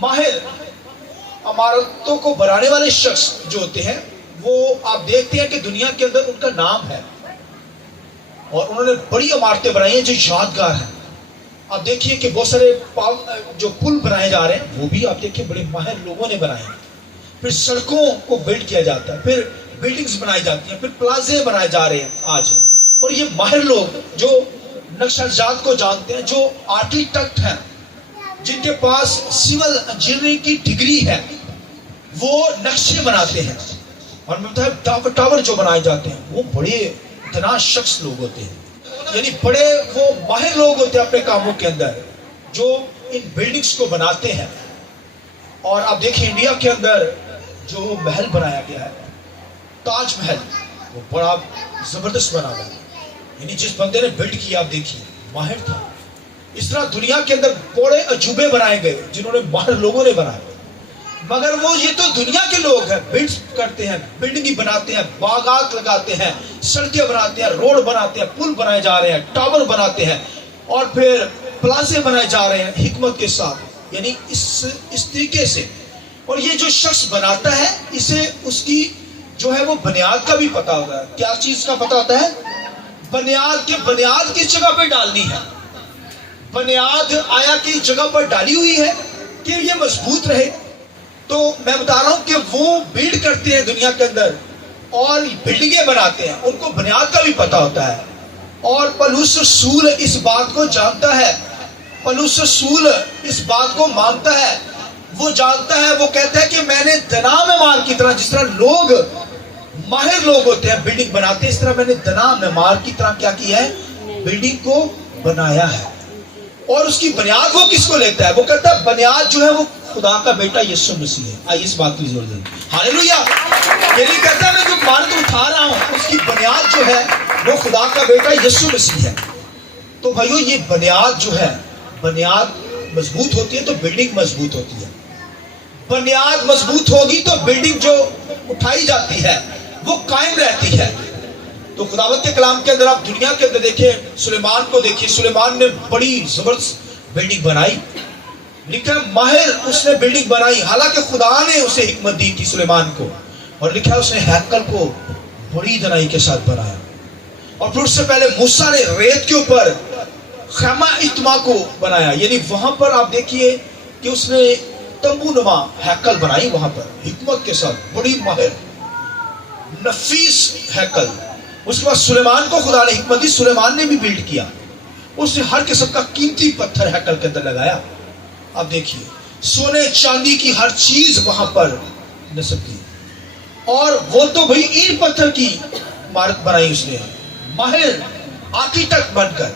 ماہر عمارتوں کو بنانے والے شخص جو ہوتے ہیں وہ آپ دیکھتے ہیں کہ دنیا کے اندر ان کا نام ہے اور انہوں نے بڑی عمارتیں بنائی ہیں جو یادگار ہیں. آپ دیکھیے کہ بہت سارے جو پل بنائے جا رہے ہیں وہ بھی آپ دیکھیں بڑے ماہر لوگوں نے بنائے ہیں. پھر سڑکوں کو بلڈ کیا جاتا ہے, پھر بلڈنگز بنائی جاتی ہیں, پھر پلازے بنائے جا رہے ہیں آج. اور یہ ماہر لوگ جو نقشہ جات کو جانتے ہیں, جو آرکیٹیکٹ ہیں, جن کے پاس سول انجینئرنگ کی ڈگری ہے, وہ نقشے بناتے ہیں. اور مطلب ٹاور جو بنائے جاتے ہیں وہ بڑے اتنا شخص لوگ ہوتے ہیں, یعنی بڑے وہ ماہر لوگ ہوتے ہیں اپنے کاموں کے اندر جو ان بلڈنگز کو بناتے ہیں. اور آپ دیکھیں انڈیا کے اندر جو محل بنایا گیا ہے, تاج محل, وہ بڑا زبردست بنا ہوا ہے. یعنی جس بندے نے بلڈ کیا آپ دیکھیے ماہر تھا. اس طرح دنیا کے اندر بڑے عجوبے بنائے گئے جنہوں نے ماہر لوگوں نے بنائے. مگر وہ یہ تو دنیا کے لوگ ہیں, بلڈ کرتے ہیں, بلڈنگ بناتے ہیں, باغات لگاتے ہیں, سڑکیں بناتے ہیں, روڈ بناتے ہیں, پل بنائے جا رہے ہیں, ٹاور بناتے ہیں, اور پھر پلازے بنائے جا رہے ہیں حکمت کے ساتھ, یعنی اس طریقے سے. اور یہ جو شخص بناتا ہے اسے اس کی جو ہے وہ بنیاد کا بھی پتا ہوتا ہے. کیا چیز کا پتا ہوتا ہے؟ بنیاد. کے بنیاد کس جگہ پہ ڈالنی ہے. بنیاد آیا کی جگہ پر ڈالی ہوئی ہے کہ یہ مضبوط رہے. تو میں بتا رہا ہوں کہ وہ بلڈ کرتے ہیں دنیا کے اندر اور بلڈنگیں بناتے ہیں, ان کو بنیاد کا بھی پتا ہوتا ہے. اور پولس رسول اس بات کو جانتا ہے, پولس رسول اس بات کو مانتا ہے, وہ جانتا ہے, وہ کہتا ہے کہ میں نے دنا معمار کی طرح, جس طرح لوگ ماہر لوگ ہوتے ہیں بلڈنگ بناتے ہیں, اس طرح میں نے دنا معمار کی طرح کیا کیا ہے, بلڈنگ کو بنایا ہے. اور اس کی بنیاد وہ کس کو لیتا ہے؟ وہ کہتا ہے بنیاد جو ہے وہ خدا کا بیٹا یسوع مسیح ہے. آئیے اس بات کی زور دیں. ہاللویا. یہ نہیں کہتا میں جو عمارت اٹھا رہا ہوں اس کی بنیاد جو ہے وہ خدا کا بیٹا یسوع مسیح ہے. تو بھائیو یہ بنیاد جو ہے, بنیاد مضبوط ہوتی ہے تو بلڈنگ مضبوط ہوتی ہے. بنیاد مضبوط ہوگی تو بلڈنگ جو اٹھائی جاتی ہے وہ قائم رہتی ہے. تو خداوند کے کلام کے اندر آپ دنیا کے اندر دیکھیں, سلیمان کو دیکھیں, سلیمان نے بڑی زبردست بلڈنگ بنائی. لکھا ماہر اس نے بلڈنگ بنائی, حالانکہ خدا نے اسے حکمت دی تھی سلیمان کو. اور لکھا اس نے ہیکل کو بڑی دنائی کے ساتھ بنایا. اور پھر اس سے پہلے موسیٰ نے ریت کے اوپر خیمہ اجتماع کو بنایا, یعنی وہاں پر آپ دیکھیے کہ اس نے تمبو نما ہیکل بنائی وہاں پر حکمت کے ساتھ, بڑی ماہر نفیس ہیکل. اس کے بعد سلیمان کو خدا نے حکمت دی, سلیمان نے بھی بلڈ کیا. اس نے ہر قسم کا قیمتی پتھر ہیکل کے اندر لگایا. آپ دیکھیے سونے چاندی کی ہر چیز وہاں پر نصب کی. اور وہ تو بھئی اینٹ پتھر کی عمارت بنائی اس نے, ماہر آرکیٹیکٹ بن کر.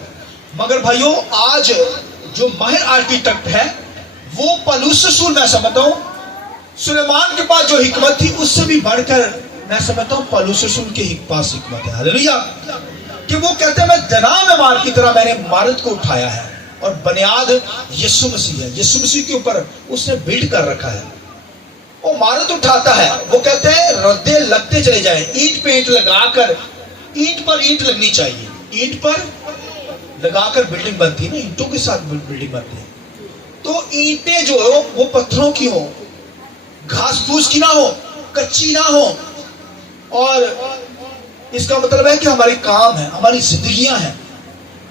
مگر بھائیو آج جو ماہر آرکیٹیکٹ ہے وہ پولس رسول, میں سمجھتا ہوں سلیمان کے پاس جو حکمت تھی اس سے بھی بڑھ کر میں سمجھتا ہوں پولس رسول کے پاس حکمت ہے. ہاللویا. کہ وہ کہتے ہیں میں دنا معمار کی طرح میں نے عمارت کو اٹھایا ہے اور بنیاد یسوع مسیح ہے. یسوع مسیح کے اوپر اس نے بلڈ کر رکھا ہے. وہ عمارت اٹھاتا ہے, وہ کہتے ہیں ردے لگتے چلے جائیں, اینٹ پہ اینٹ لگا کر, اینٹ پر اینٹ لگنی چاہیے, اینٹ پر لگا کر بلڈنگ بنتی ہے نا, اینٹوں کے ساتھ بلڈنگ بنتی ہے. تو اینٹیں جو ہو وہ پتھروں کی ہو, گھاس پھوس کی نہ ہو, کچی نہ ہو. اور اس کا مطلب ہے کہ ہمارے کام ہیں, ہماری زندگیاں ہیں,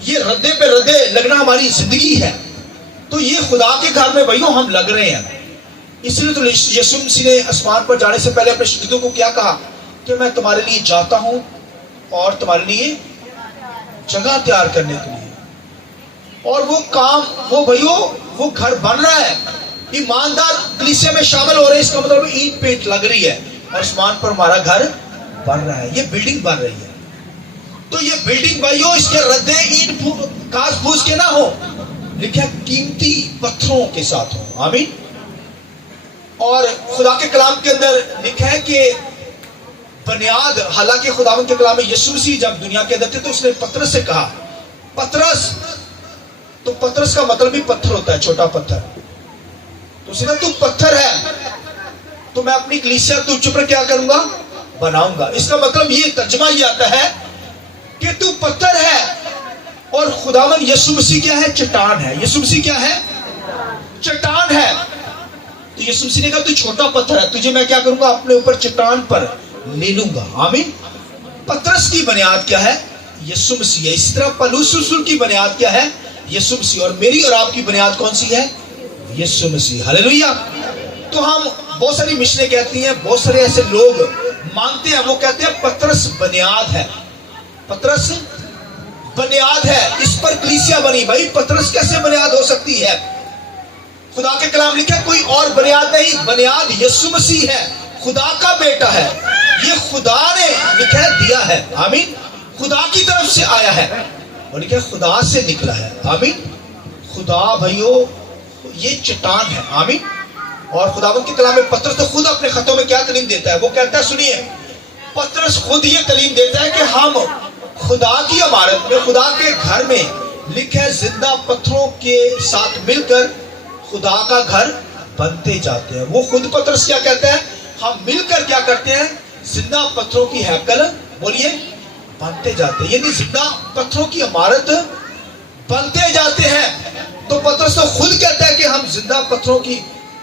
یہ ردے پہ ردے لگنا ہماری زندگی ہے. تو یہ خدا کے گھر میں بھائیوں ہم لگ رہے ہیں. اس لیے تو یسوع مسیح نے آسمان پر جانے سے پہلے اپنے شاگردوں کو کیا کہا کہ میں تمہارے لیے جاتا ہوں اور تمہارے لیے جگہ تیار کرنے کے لیے. اور وہ کام وہ بھائیوں وہ گھر بن رہا ہے, ایماندار کلیسیا میں شامل ہو رہے ہیں. اس کا مطلب اینٹ پہ اینٹ لگ رہی ہے اور آسمان پر ہمارا گھر بن رہا ہے, یہ بلڈنگ بن رہی ہے. تو یہ بلڈنگ بھائیوں اس کے ردے اینٹ گھاس پھوس کے نہ ہو, لکھا قیمتی پتھروں کے ساتھ ہو. آمین. اور خدا کے کلام کے اندر لکھا ہے کہ بنیاد, حالانکہ خداوند کے کلام میں یسوع مسیح جب دنیا کے اندر تھے تو اس نے پترس سے کہا, پترس, تو پترس کا مطلب بھی پتھر ہوتا ہے, چھوٹا پتھر. تو اس نے کہا تو پتھر ہے تو میں اپنی کلیسیا تجھ پر کیا کروں گا, بناؤں گا. اس کا مطلب یہ ترجمہ یہ آتا ہے کہ تو پتھر ہے اور خداوند یسوع مسیح کیا ہے, چٹان ہے. یسوع مسیح کیا ہے, چٹان ہے. تو یسوع مسیح نے کہا تو چھوٹا پتھر ہے, تجھے میں کیا کروں گا, اپنے اوپر چٹان پر لے لوں گا. آمین. پترس کی بنیاد کیا ہے؟ یسوع مسیح ہے. اس طرح پولس رسول کی بنیاد کیا ہے؟ یسوع مسیح. اور میری اور آپ کی بنیاد کون سی ہے؟ یسوع مسیح. ہلیلویہ. تو ہم بہت ساری مشنیں کہتی ہیں, بہت سارے ایسے لوگ مانتے ہیں, وہ کہتے ہیں پترس بنیاد ہے, پترس بنیاد ہے, اس پر کلیسیا بنی. بھائی پترس کیسے بنیاد ہو سکتی ہے؟ خدا کے کلام لکھا کوئی اور بنیاد نہیں, بنیاد یسوع مسیح ہے, خدا کا بیٹا ہے, یہ خدا نے لکھا دیا ہے. آمین. خدا کی طرف سے آیا ہے اور لکھا خدا سے نکلا ہے. آمین. خدا بھائیو یہ چٹان ہے. آمین. اور خداوند کے کلام میں پترس تو خود اپنے خطوں میں کیا تعلیم دیتا ہے؟ وہ کہتا ہے, سنیے, پترس خود یہ تعلیم دیتا ہے کہ ہم خدا کی عمارت میں, خدا کے گھر میں لکھے زندہ پتھروں کے ساتھ مل کر خدا کا گھر بنتے جاتے ہیں. وہ خود پترس کیا کہتا ہے؟ ہم مل کر کیا کرتے ہیں؟ زندہ پتھروں کی ہیکل, بولیے, بنتے جاتے ہیں. یعنی زندہ پتھروں کی عمارت بنتے جاتے ہیں. تو پترس تو خود کہتا ہے کہ ہم زندہ پتھروں کی,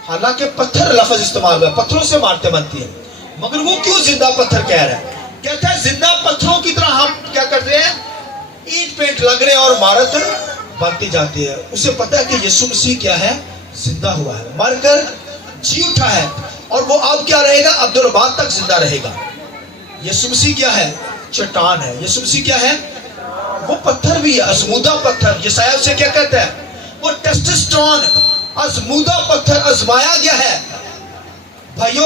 حالانکہ پتھر لفظ استعمال ہوا, پتھروں سے عمارتیں بنتی ہیں, مگر وہ کیوں زندہ پتھر کہہ رہا ہے؟ کہتا ہے زندہ پتھروں کی طرح ہم کیا کرتے ہیں؟ اینٹ پینٹ لگ رہے ہیں اور عمارت بنتے جاتے ہیں. اسے پتا ہے کہ یسوع مسیح کیا ہے؟ زندہ ہوا ہے, مر کر جی اٹھا ہے, اور وہ اب کیا رہے گا؟ ابدالآباد تک زندہ رہے گا. یسوع مسیح کیا ہے؟ چٹان ہے. یسوع مسیح کیا ہے؟ وہ پتھر بھی ہے, ازمودہ پتھر. یسایہ اسے کیا کہتا ہے؟ وہ ٹیسٹ اسٹون, ازمودہ پتھر ازمایا گیا ہے بھائیو.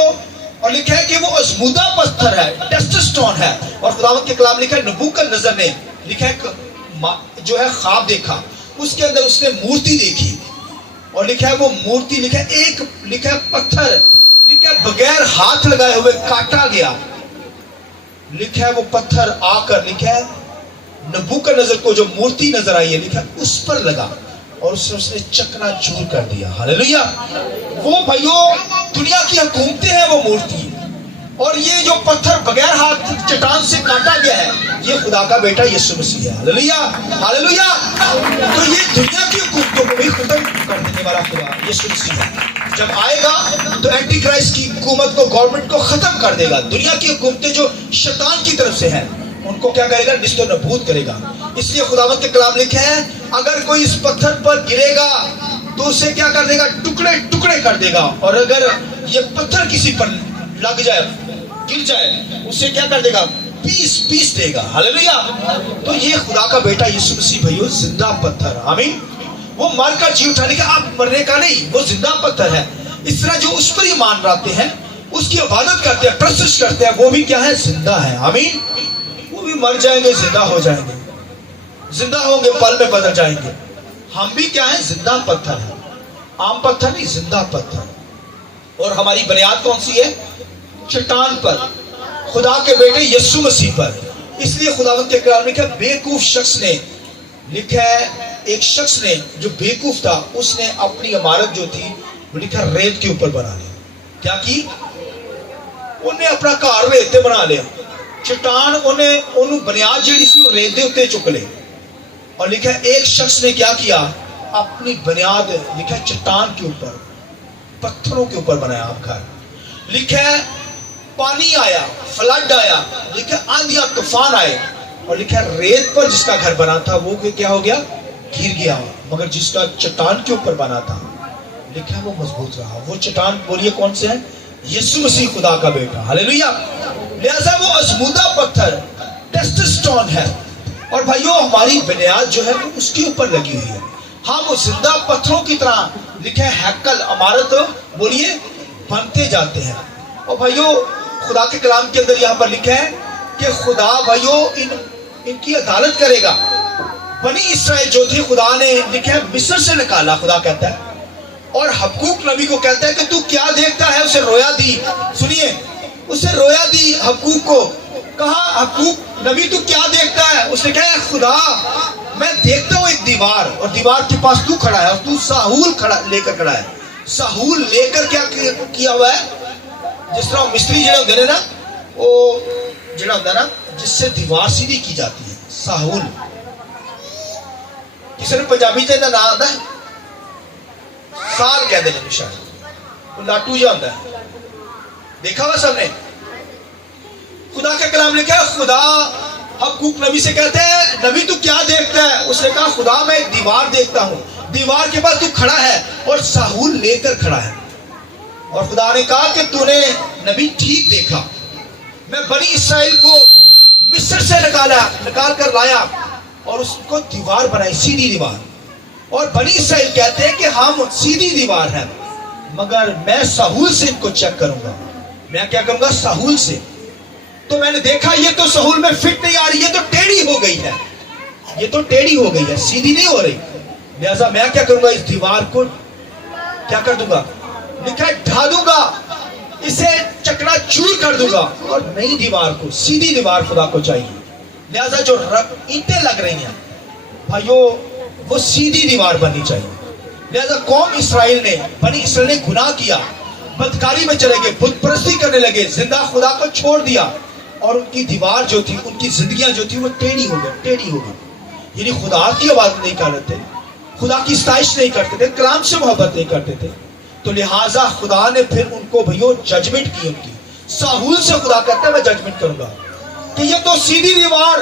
اور لکھا ہے کہ وہ ازمودہ پتھر ہے, ٹیسٹ اسٹون ہے. اور خداوند کے کلام لکھا ہے نبوکدنضر نے لکھا ہے جو ہے خواب دیکھا, اس کے اندر اس نے مورتی دیکھی, اور لکھا ہے وہ مورتی, لکھا ہے ایک, لکھا ہے پتھر, لکھا ہے بغیر ہاتھ لگائے ہوئے کاٹا گیا. لکھا ہے وہ پتھر آ کر, لکھا ہے نبوکدنضر کو جو مورتی نظر آئی ہے, لکھا ہے اس پر لگا اور اس نے چکنا چور کر دیا. ہلیلویہ. وہ بھائیو دنیا کی حکومتیں ہیں وہ مورتی, اور یہ جو پتھر بغیر ہاتھ چٹان سے کاٹا گیا ہے, یہ خدا کا بیٹا یسوع مسیح ہے. ہلیلویہ. ہلیلویہ. تو یہ دنیا کی حکومتوں کو بھی ختم کر دینے والا خدا یسوع مسیح ہے. جب آئے گا تو اینٹی کرائسٹ کی حکومت کو, گورنمنٹ کو ختم کر دے گا. دنیا کی حکومتیں جو شیطان کی طرف سے ہیں ان کو کیا کرے گا؟ نست و نابود کرے گا. اس لیے خداوند کے کلام لکھا ہے اگر کوئی اس پتھر پر گرے گا تو اسے کیا کر دے گا؟ ٹکڑے ٹکڑے کر دے گا. اور اگر یہ پتھر کسی پر لگ جائے, گر جائے, اسے کیا کر دے گا؟ پیس پیس دے گا. ہلیلویہ. تو یہ خدا کا بیٹا یسوع مسیح بھائیو زندہ پتھر. آمین. وہ مر کر جی اٹھانے کا, آپ مرنے کا نہیں, وہ زندہ پتھر ہے. اس طرح جو اس پر ایمان لاتے ہیں, اس کی عبادت کرتے ہیں, پرستش کرتے ہیں, وہ بھی کیا ہے؟ زندہ ہے. آمین. وہ بھی مر جائیں گے, زندہ ہو جائیں گے, زندہ ہوں گے, پل میں بدل جائیں گے. ہم بھی کیا ہیں؟ زندہ پتھر ہے, عام پتھر نہیں, زندہ پتھر. اور ہماری بنیاد کون سی ہے؟ چٹان پر, خدا کے بیٹے یسوع مسیح پر. اس لیے خداوند کے کلام میں لکھا بیوقوف شخص نے, لکھا ہے ایک شخص نے جو بیوقوف تھا, اس نے اپنی عمارت جو تھی وہ لکھا ریت کے اوپر بنا لیا. کیا کی؟ انہیں اپنا گھر ریت تے بنا لیا. چٹان انہیں بنیاد جیڑی سی وہ ریت دے اتے چک لے. اور لکھا ہے ایک شخص نے کیا کیا؟ اپنی بنیاد لکھا ہے چٹان کے اوپر, پتھروں کے اوپر بنایا آپ گھر. لکھا ہے پانی آیا, فلڈ آیا, لکھا ہے آندھیاں طوفان آئے, اور لکھا ہے ریت پر جس کا گھر بنا تھا وہ کیا ہو گیا؟ گر گیا. مگر جس کا چٹان کے اوپر بنا تھا, لکھا ہے وہ مضبوط رہا. وہ چٹان بولیے کون سے ہے؟ یسوع مسیح خدا کا بیٹا. ہلیلویہ. لہذا وہ ازمودہ پتھر, ٹیسٹ اسٹون ہے. اور بھائیو ہماری بنیاد جو ہے وہ اس کے اوپر لگی ہوئی ہے. ہم زندہ پتھروں کی طرح, لکھا ہے ہیکل, عمارت بولیے, بنتے جاتے ہیں. اور بھائیو خدا کے کلام کے اندر یہاں پر لکھا ہے کہ خدا بھائیو ان کی عدالت کرے گا. بنی اسرائیل جو تھی خدا نے, لکھا ہے مصر سے نکالا, خدا کہتا ہے. اور حبقوق نبی کو کہتا ہے کہ تو کیا دیکھتا ہے؟ اسے رویا دی. سنیے, اسے رویا دی حبقوق کو. کہا حبقوق نبی تو کیا دیکھتا ہے؟ اس نے کہا خدا میں دیکھتا ہوں ایک دیوار, اور دیوار کے پاس تو کھڑا ہے, اور تو ساحول لے کر کھڑا ہے. ساحول لے کر کیا کیا ہوا ہے؟ جس طرح مستری جڑا ہوتا ہے نا, وہ جڑا ہوتا ہے نا جس سے دیوار سیدھی کی جاتی ہے, ساحول. کسی نے پنجابی سے نام آتا ہے سال کہتے ہیں شاید, وہ لاٹو جا ہوتا ہے, دیکھا ہوا سب نے. خدا کا کلام لکھا ہے, خدا حقوق نبی سے کہتے ہیں نبی تو کیا دیکھتا ہے؟ اس نے کہا خدا میں ایک دیوار دیکھتا ہوں, دیوار کے پاس تو کھڑا ہے اور ساحول لے کر کھڑا ہے. اور خدا نے کہا کہ تو نے نبی ٹھیک دیکھا, میں بنی اسرائیل کو مصر سے نکال کر لایا اور اس کو دیوار بنائی, سیدھی دیوار. اور بنی اسرائیل کہتے ہیں کہ ہم سیدھی دیوار ہیں, مگر میں ساحول سے ان کو چیک کروں گا. میں کیا کروں گا؟ ساحول سے. تو میں نے دیکھا یہ تو ساحول میں فٹ نہیں آ رہی, یہ تو ٹیڑھی ہو گئی ہے, یہ تو ٹیڑھی ہو گئی ہے, سیدھی نہیں ہو رہی. لہذا میں کیا کروں گا؟ اس دیوار کو کیا کر دوں گا؟ لکھا ہے ڈھا دوں گا, اسے چکنا چور کر دوں گا, اور نئی دیوار کو, سیدھی دیوار خدا کو چاہیے. لہذا جو اینٹیں لگ رہی ہیں بھائیو, وہ سیدھی دیوار بننی چاہیے. لہذا قوم اسرائیل نے, بنی اسرائیل نے گناہ کیا, بدکاری میں چلے گئے, بت پرستی کرنے لگے, زندہ خدا کو چھوڑ دیا, اور ان کی دیوار جو تھی, ان کی زندگیاں جو تھی وہ ٹیڑھی ہو گئی. یعنی خدا کی آواز نہیں کرتے تھے, خدا کی ستائش نہیں کرتے تھے, کلام سے محبت نہیں کرتے تھے. تو لہٰذا خدا نے پھر ان کو بھائیو ججمنٹ کی. ان کی ساحول سے خدا کہتا ہے میں ججمنٹ کروں گا کہ یہ تو سیدھی دیوار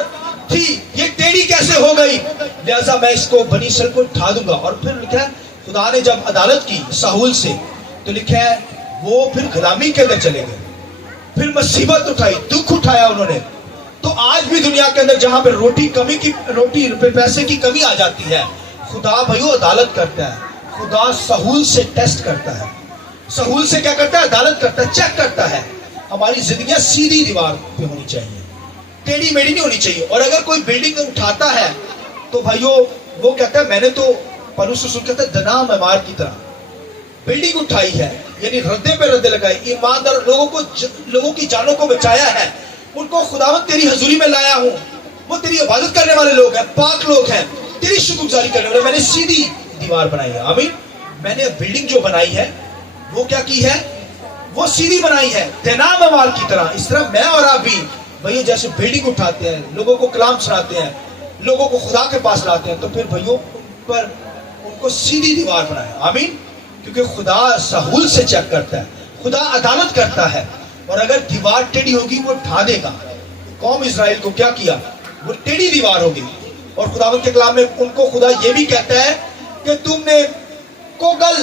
تھی, یہ ٹیڑھی کیسے ہو گئی, لہذا میں اس کو بنی اسرائیل کو ڈھا دوں گا. اور پھر لکھا ہے خدا نے جب عدالت کی ساحول سے, تو لکھا ہے وہ پھر غلامی کے اندر چلے گئے, پھر مصیبت اٹھائی, دکھ اٹھایا انہوں نے. تو آج بھی دنیا کے اندر جہاں پہ روٹی پیسے کی کمی آ جاتی ہے, خدا بھائیو عدالت کرتا ہے. خدا ساحول سے ٹیسٹ کرتا ہے, ساحول سے کیا کرتا ہے؟ عدالت کرتا ہے, چیک کرتا ہے. ہماری زندگیاں سیدھی دیوار پہ ہونی چاہیے, ٹیڑھی میڑھی نہیں ہونی چاہیے. اور اگر کوئی بلڈنگ اٹھاتا ہے تو بھائیو وہ کہتا ہے میں نے تو, پولس رسول کہتا ہے دنا معمار کی طرح بلڈنگ اٹھائی ہے, یعنی ردے پہ ردے لگائے, ایماندار لوگوں کی جانوں کو بچایا ہے, ان کو خداوند تیری حضوری میں لایا ہوں, وہ تیری عبادت کرنے والے لوگ ہیں, پاک لوگ ہیں, تیری شکر گزاری کرنے والے. میں نے سیدھی دیوار بنائی ہے. آمین. میں نے بلڈنگ جو بنائی ہے وہ کیا کی ہے؟ وہ سیدھی بنائی ہے, دینا معمار کی طرح. اس طرح میں اور آپ بھی بھائیو جیسے بلڈنگ اٹھاتے ہیں, لوگوں کو کلام سناتے ہیں, لوگوں کو خدا کے پاس لاتے ہیں, تو پھر بھائیو پر ان کو سیدھی دیوار بنائے. آمین. کیونکہ خدا ساحول سے چیک کرتا ہے, خدا عدالت کرتا ہے, اور اگر دیوار ٹیڑھی ہوگی وہ ڈھا دے گا. قوم اسرائیل کو کیا کیا؟ وہ ٹیڑھی دیوار ہوگی. اور خداوند کے کلام میں ان کو خدا یہ بھی کہتا ہے کہ تم نے کوگل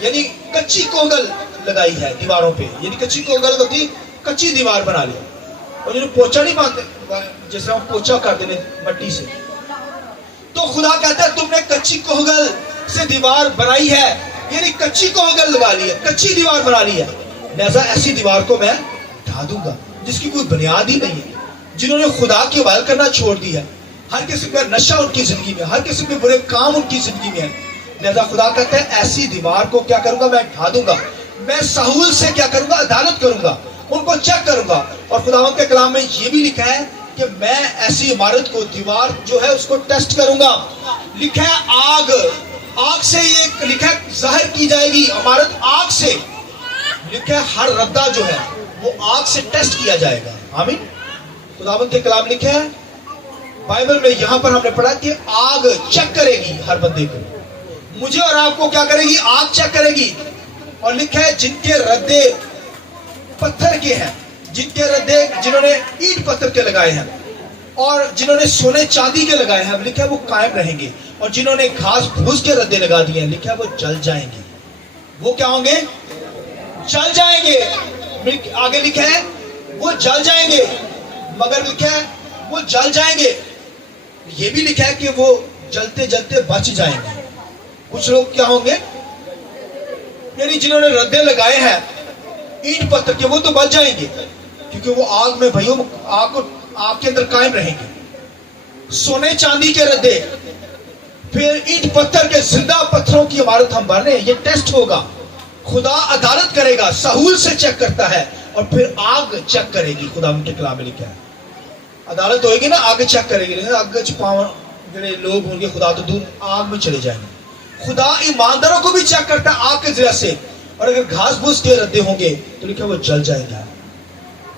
یعنی کچی کوگل لگائی ہے دیواروں پہ, یعنی کچی کوگل ہوتی, کچی دیوار بنا لی. اور جنہوں پوچھا نہیں مانتے, جس طرح پوچھا کر دینے مٹی سے, تو خدا کہتا ہے تم نے کچی کوگل سے دیوار بنائی ہے, یعنی کچی کوگل لگا لی ہے, کچی دیوار بنا لی ہے. لہذا ایسی دیوار کو میں ڈھا دوں گا جس کی کوئی بنیاد ہی نہیں ہے, جنہوں نے خدا کی عبادت کرنا چھوڑ دی ہے, ہر قسم کا نشہ ان کی زندگی میں, ہر قسم کے برے کام ان کی زندگی میں ہے. لہذا خدا کہتا ہے ایسی دیوار کو کیا کروں گا؟ میں ڈھا دوں گا. میں ساحول سے کیا کروں گا؟ عدالت کروں گا, ان کو چیک کروں گا. اور خداوند کے کلام میں یہ بھی لکھا ہے کہ میں ایسی عمارت کو, دیوار جو ہے اس کو ٹیسٹ کروں گا. لکھا ہے آگ سے, یہ لکھا ہے ظاہر کی جائے گی عمارت آگ سے. لکھا ہے ہر ردہ جو ہے وہ آگ سے ٹیسٹ کیا جائے گا. آمین. خداوند کے کلام لکھا ہے بائبل میں, یہاں پر ہم نے پڑھا کہ آگ چیک کرے گی ہر بندے کو, مجھے اور آپ کو کیا کرے گی؟ آگ چیک کرے گی. اور لکھا ہے جن کے ردے پتھر کے ہیں, جنہوں نے اینٹ پتھر کے لگائے ہیں, اور جنہوں نے سونے چاندی کے لگائے ہیں, لکھا ہے وہ قائم رہیں گے. اور جنہوں نے گھاس پھوس کے ردے لگا دیے ہیں, لکھا ہے وہ جل جائیں گے. وہ کیا ہوں گے؟ جل جائیں گے. آگے لکھا ہے وہ جل جائیں گے, مگر لکھا ہے وہ جل جائیں گے. یہ بھی لکھا ہے کہ وہ جلتے جلتے بچ جائیں گے. کچھ لوگ کیا ہوں گے؟ یعنی جنہوں نے ردے لگائے ہیں اینٹ پتھر کے, وہ تو بچ جائیں گے, کیونکہ وہ آگ میں بھائیوں آگ کے اندر قائم رہیں گے. سونے چاندی کے ردے, پھر اینٹ پتھر کے, زندہ پتھروں کی عمارت ہم بن رہے ہیں. یہ ٹیسٹ ہوگا, خدا عدالت کرے گا, ساحول سے چیک کرتا ہے, اور پھر آگ چیک کرے گی. خدا ان کے کلام میں لکھا ہے عدالت ہوئے گی نا, آگ چیک کرے گی. آگ چھپاؤ جڑے لوگ ہوں گے خدا تو دور آگ میں چلے جائیں گے. خدا ایمانداروں کو بھی چیک کرتا ہے آگ کے ذریعے سے, اور اگر گھاس پھوس کے ردے ہوں گے تو لکھا وہ جل جائیں گے,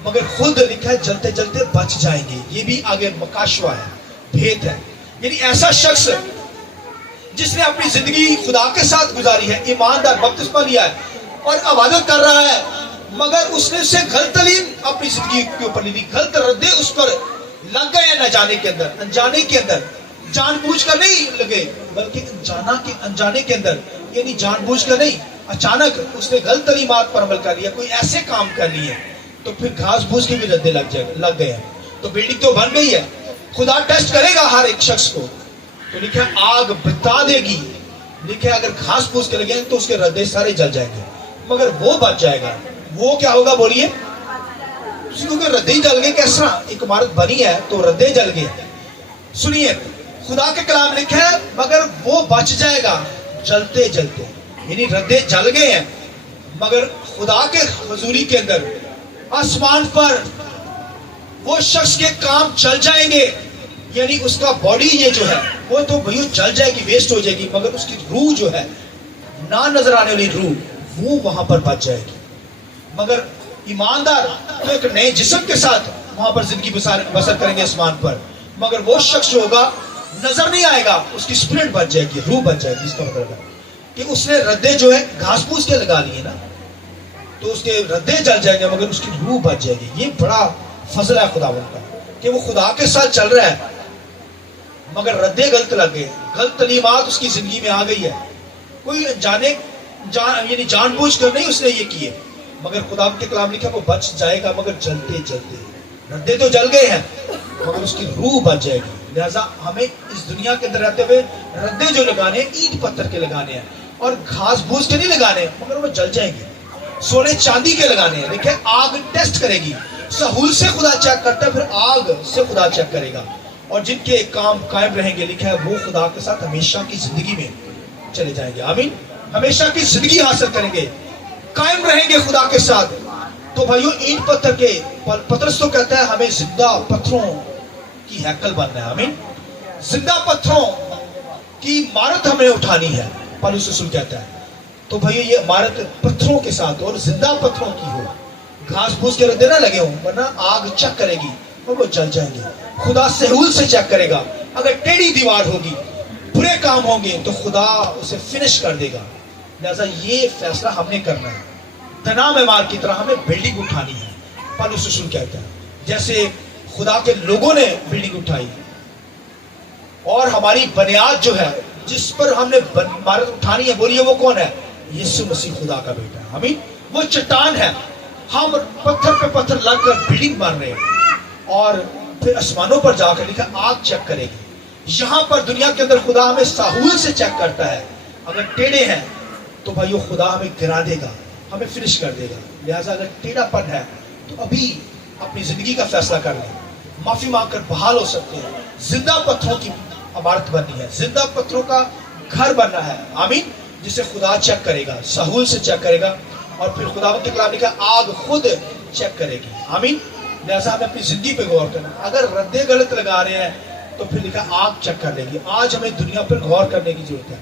مگر خود لکھا ہے جلتے جلتے بچ جائیں گے. یہ بھی آگے مکاشوا ہے, بھید ہے. یعنی ایسا شخص جس نے اپنی زندگی خدا کے ساتھ گزاری ہے, ایماندار, بپتسمہ لیا ہے, اور عبادت کر رہا ہے، مگر اس نے سے غلط تعلیم اپنی زندگی کے اوپر لی، غلط ردے اس پر لگ گئے نہ جانے کے اندر، انجانے کے اندر، جان بوجھ کر نہیں لگے بلکہ انجانے کے اندر، یعنی جان بوجھ کر نہیں، اچانک اس نے غلط تعلیمات پر عمل کر لیا، کوئی ایسے کام کر لیے، تو پھر گھاس بھوس کے بھی ردے لگ گئے ہیں، تو بلڈنگ تو بن گئی ہے، خدا ٹیسٹ کرے گا ہر ایک شخص کو، تو لکھا آگ بتا دے گی، لکھا اگر گھاس پھوس کے لگے تو اس کے ردے سارے جل جائیں گے، مگر وہ بچ جائے گا۔ وہ کیا ہوگا بولیے؟ کیونکہ ردے ہی جل گئے، کس طرح؟ ایک عمارت بنی ہے تو ردے جل گئے۔ سنیے، خدا کے کلام لکھا ہے مگر وہ بچ جائے گا جلتے جلتے، یعنی ردے جل گئے ہیں، مگر خدا کے حضوری کے اندر آسمان پر وہ شخص کے کام چل جائیں گے، یعنی اس کا باڈی یہ جو ہے وہ تو بھائیو جل جائے گی، ویسٹ ہو جائے گی، مگر اس کی روح جو ہے نہ نظر آنے والی روح وہ وہاں پر بچ جائے گی۔ مگر ایماندار تو ایک نئے جسم کے ساتھ وہاں پر زندگی بسر کریں گے آسمان پر، مگر وہ شخص جو ہوگا نظر نہیں آئے گا، اس کی اسپرٹ بچ جائے گی، روح بچ جائے گی۔ اس کا مطلب ہے کہ اس نے ردے جو ہے گھاس پھوس کے لگا لیے نا، تو اس کے ردے جل جائیں گے مگر اس کی روح بچ جائے گی۔ یہ بڑا فضل ہے خداوند کا کہ وہ خدا کے ساتھ چل رہا ہے مگر ردے غلط لگ گئے، غلط تعلیمات اس کی زندگی میں آ گئی ہے، کوئی یعنی جان بوجھ کر نہیں اس نے یہ کیے، مگر خدا کے کلام لکھا وہ بچ جائے گا مگر جلتے جلتے، ردے تو جل گئے ہیں مگر اس کی روح بچ جائے گی۔ لہذا ہمیں اس دنیا کے اندر رہتے ہوئے ردے جو لگانے ہیں اینٹ پتھر کے لگانے ہیں، اور گھاس بھوس کے نہیں لگانے مگر وہ جل جائیں گے، سونے چاندی کے لگانے ہیں۔ دیکھیں آگ ٹیسٹ کرے گی، سہول سے خدا چیک کرتا ہے، پھر آگ سے خدا چیک کرے گا، اور جن کے کام قائم رہیں گے لکھا ہے وہ خدا کے ساتھ ہمیشہ کی زندگی میں چلے جائیں گے۔ آمین، ہمیشہ کی زندگی حاصل کریں گے، قائم رہیں گے خدا کے ساتھ۔ تو بھائیو اینٹ پتھر کے پترس تو کہتا ہے ہمیں زندہ پتھروں کی ہیکل بننا ہے۔ آمین، زندہ پتھروں کی عمارت ہمیں اٹھانی ہے، پالوس رسول کہتا ہے۔ تو بھائیو یہ عمارت پتھروں کے ساتھ اور زندہ پتھروں کی ہو، گھاس پھوس کے ردے نہ لگے ہوں، ورنہ آگ چیک کرے گی اور وہ جل جائیں گے۔ خدا سہول سے چیک کرے گا، اگر ٹیڑھی دیوار ہوگی، برے کام ہوں گے تو خدا اسے فنش کر دے گا۔ لہذا یہ فیصلہ ہم نے کرنا ہے، تنا معمار کی طرح ہمیں بلڈنگ اٹھانی ہے۔ پالوس رسول کہتا ہے جیسے خدا کے لوگوں نے بلڈنگ اٹھائی، اور ہماری بنیاد جو ہے جس پر ہم نے عمارت اٹھانی ہے، بولیے وہ کون ہے؟ یسوع مسیح خدا کا بیٹا ہے۔ آمین، وہ چٹان ہے، ہم پتھر پہ پتھر لگ کر بلڈنگ بن رہے ہیں، اور پھر آسمانوں پر جا کر لکھا آگ چیک کرے گی۔ یہاں پر دنیا کے اندر خدا ہمیں سہول سے چیک کرتا ہے، اگر ٹیڑھے ہیں تو بھائیو خدا ہمیں گرا دے گا، ہمیں فنش کر دے گا۔ لہٰذا اگر ٹیڑھا پن ہے تو ابھی اپنی زندگی کا فیصلہ کر لیں، معافی مانگ کر بحال ہو سکتے ہیں۔ زندہ پتھروں کی عمارت بننی ہے، زندہ پتھروں کا گھر بننا ہے۔ آمین، جسے خدا چیک کرے گا، سہول سے چیک کرے گا، اور پھر خدا کے کلام لکھا آگ خود چیک کرے گی۔ آمین، لہذا ہمیں اپنی زندگی پہ غور کرنا، اگر ردے غلط لگا رہے ہیں تو پھر لکھا آگ چیک کر لے گی۔ آج ہمیں دنیا پر غور کرنے کی ضرورت ہے۔